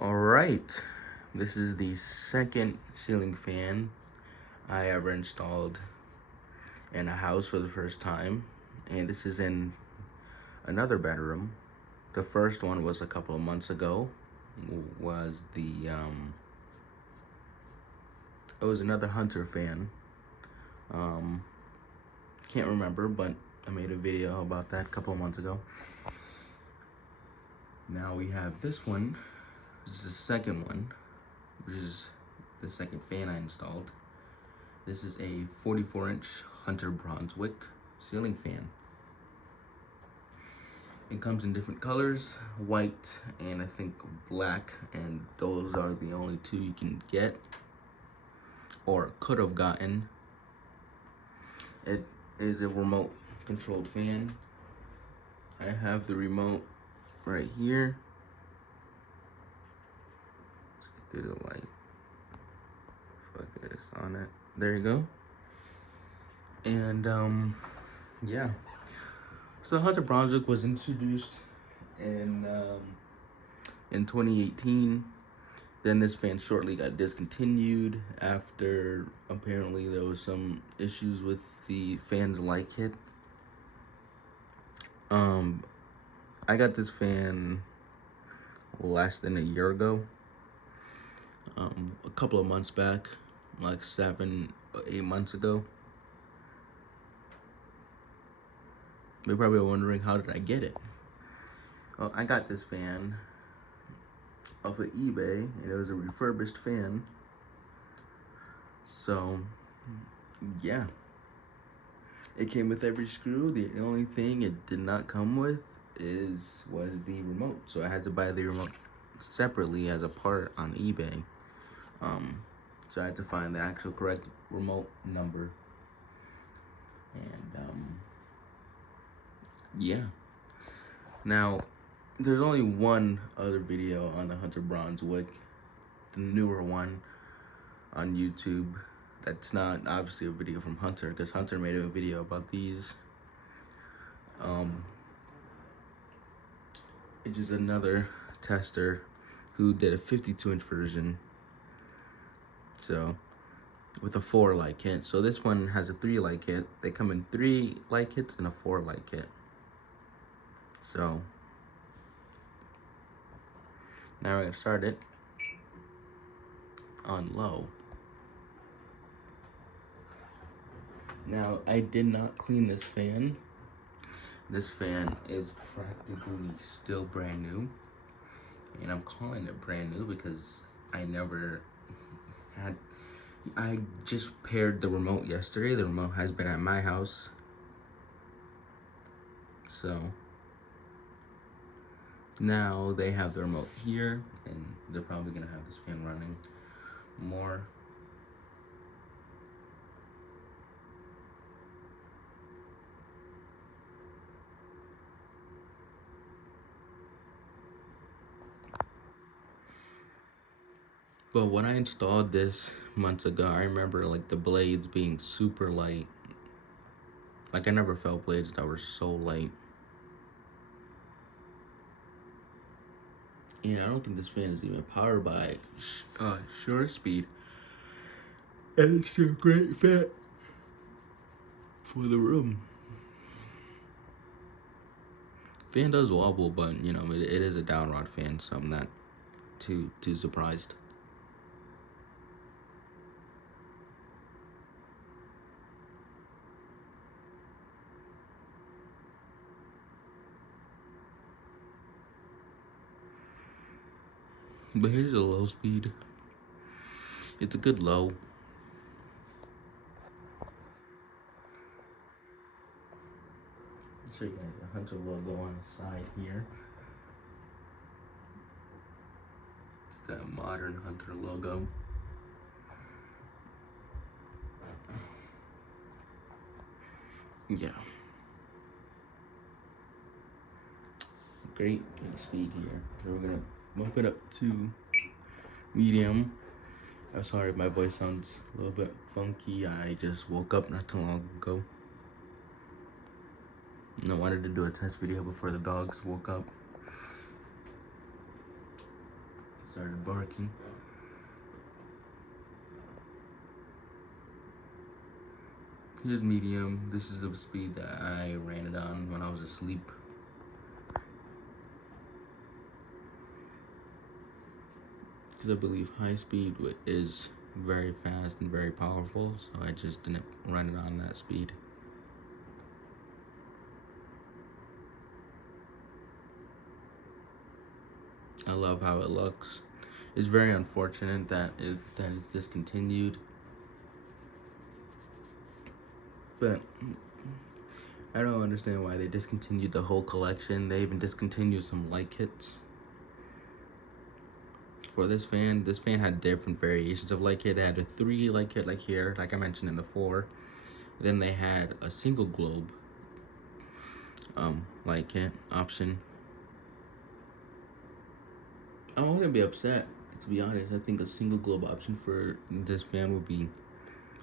Alright, this is the second ceiling fan I ever installed in a house for the first time, and this is in another bedroom. The first one was a couple of months ago, was it was another Hunter fan. Can't remember, but I made a video about that a couple of months ago. Now we have this one. This is the second one, which is the second fan I installed. This is a 44-inch Hunter Brunswick ceiling fan. It comes in different colors, white and I think black, and those are the only two you can get or could have gotten. It is a remote controlled fan. I have the remote right here. Let's get through the light. Focus on it. There you go. And yeah. So Hunter Brunswick was introduced in 2018. Then this fan shortly got discontinued after apparently there was some issues with the fan's light kit. I got this fan less than a year ago. A couple of months back, like 7 or 8 months ago. You're probably wondering, how did I get it? Well, I got this fan off of eBay, and it was a refurbished fan. So, yeah. It came with every screw. The only thing it did not come with was the remote. So I had to buy the remote separately as a part on eBay. So I had to find the actual correct remote number. And yeah. Now, there's only one other video on the Hunter Brunswick, the newer one on YouTube. That's not obviously a video from Hunter, because Hunter made a video about these. It's just another tester who did a 52-inch version. So, with a 4 light kit. So this one has a 3 light kit. They come in 3 light kits and a 4 light kit. So, now we're gonna start it on low. Now, I did not clean this fan. This fan is practically still brand new. And I'm calling it brand new because I just paired the remote yesterday. The remote has been at my house. So, now they have the remote here, and they're probably gonna have this fan running more. But when I installed this months ago, I remember like the blades being super light. Like I never felt blades that were so light. And I don't think this fan is even powered by Sure Speed. And it's a great fan for the room. Fan does wobble, but you know, it is a downrod fan, so I'm not too surprised. But here's a low speed. It's a good low. I'll show you guys the Hunter logo on the side here. It's that modern Hunter logo. Yeah. Great speed here. So we're gonna bump it up to medium. I'm sorry if my voice sounds a little bit funky. I just woke up not too long ago. I wanted to do a test video before the dogs woke up. started barking. Here's medium. This is the speed that I ran it on when I was asleep. Because I believe high speed is very fast and very powerful, so I just didn't run it on that speed. I love how it looks. It's very unfortunate that it's discontinued, but I don't understand why they discontinued the whole collection. They even discontinued some light kits for this fan. This fan had different variations of light kit. They had a 3 light kit like here, like I mentioned in the 4. Then they had a single globe light kit option. I wouldn't be upset, to be honest. I think a single globe option for this fan would be,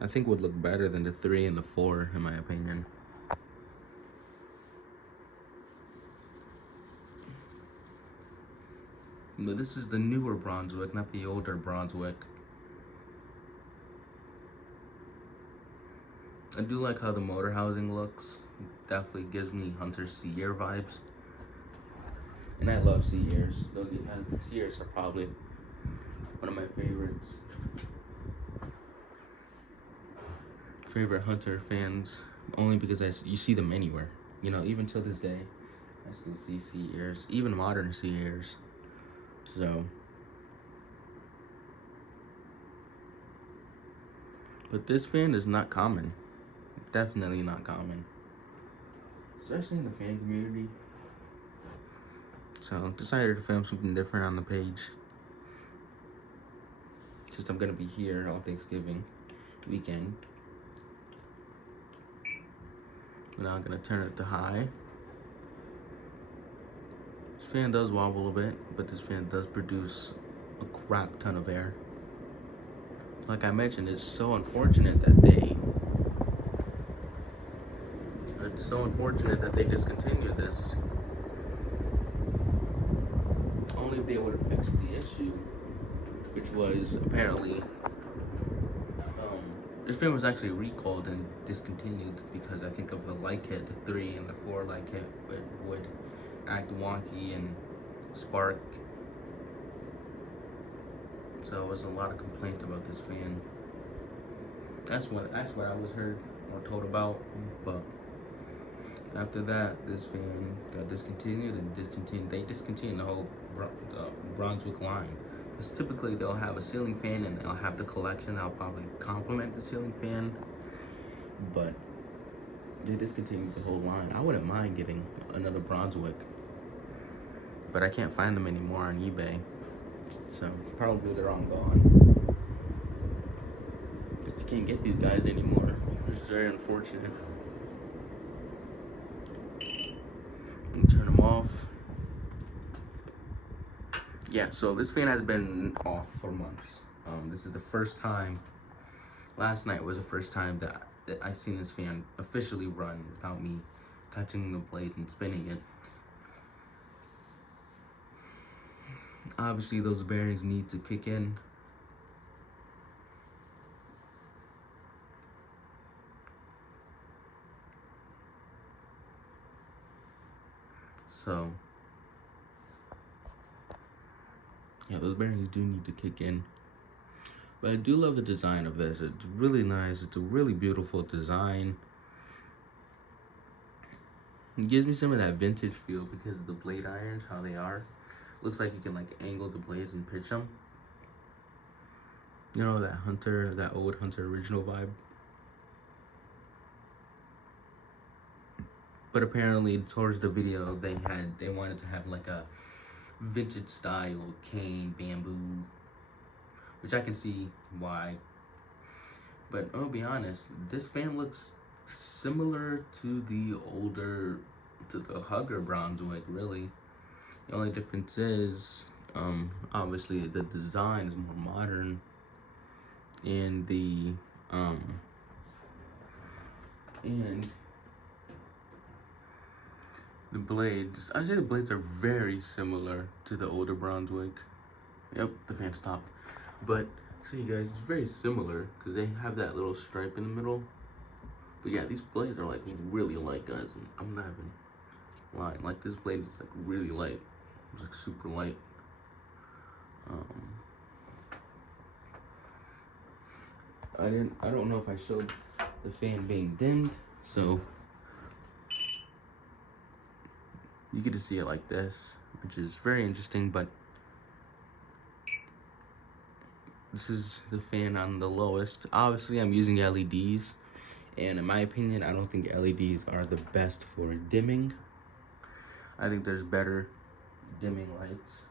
I think would look better than the 3 and the 4 in my opinion. But this is the newer Brunswick, not the older Brunswick. I do like how the motor housing looks. It definitely gives me Hunter Sea Air vibes. And I love Sea Airs. Sea Airs are probably one of my favorites. Favorite Hunter fans, only because you see them anywhere. You know, even till this day, I still see Sea Airs, even modern Sea Airs. So, but this fan is not common. Definitely not common, especially in the fan community. So decided to film something different on the page, since I'm gonna be here all Thanksgiving weekend. But now I'm gonna turn it to high. This fan does wobble a bit, but this fan does produce a crap ton of air. Like I mentioned, it's so unfortunate that they discontinued this. Only if they would have fixed the issue, which was apparently this fan was actually recalled and discontinued because I think of the light kit, the 3 and the 4 light kit would act wonky and spark. So it was a lot of complaints about this fan. That's what I was heard or told about. But after that, this fan got discontinued and they discontinued the whole Brunswick line. Because typically they'll have a ceiling fan and they'll have the collection that'll probably complement the ceiling fan. But they discontinued the whole line. I wouldn't mind getting another Brunswick, but I can't find them anymore on eBay. So probably they're all gone. Just can't get these guys anymore, which is very unfortunate. Turn them off. Yeah, so this fan has been off for months. This is the first time. Last night was the first time that I seen this fan officially run without me touching the blade and spinning it. Obviously, those bearings need to kick in. So, yeah, those bearings do need to kick in. But I do love the design of this. It's really nice. It's a really beautiful design. It gives me some of that vintage feel because of the blade irons, how they are. Looks like you can like angle the blades and pitch them. You know, that old Hunter original vibe. But apparently towards the video they wanted to have like a vintage style cane bamboo, which I can see why. But I'll be honest, this fan looks similar to the Hugger Brunswick, really. The only difference is, obviously the design is more modern, and the blades, I'd say the blades are very similar to the older Brunswick. Yep, the fan stopped. But so you guys, it's very similar because they have that little stripe in the middle. But yeah, these blades are like really light, guys. I'm not even lying. Like this blade is like really light. It's like super light. I don't know if I showed the fan being dimmed, so you get to see it like this, which is very interesting. But this is the fan on the lowest. Obviously, I'm using LEDs, and in my opinion, I don't think LEDs are the best for dimming. I think there's better dimming lights.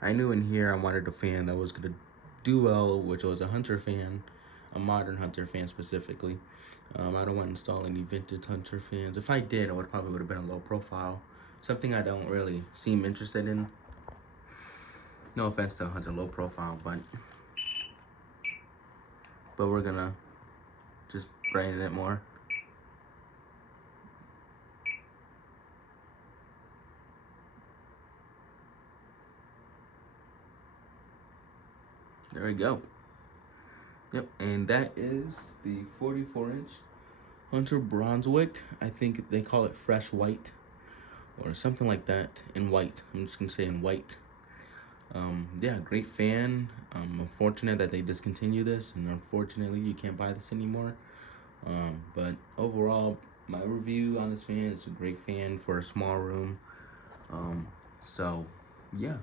I knew in here I wanted a fan that was gonna do well, which was a Hunter fan, a modern Hunter fan specifically. I don't want to install any vintage Hunter fans. If I did, it would have been a low profile, something I don't really seem interested in. No offense to Hunter low profile, but we're gonna just brighten it more. There we go. Yep, and that is the 44-inch Hunter Brunswick. I think they call it fresh white or something like that, in white. I'm just gonna say in white. Yeah, great fan. I'm fortunate that they discontinued this, and unfortunately you can't buy this anymore. But overall, my review on this fan is a great fan for a small room. So yeah.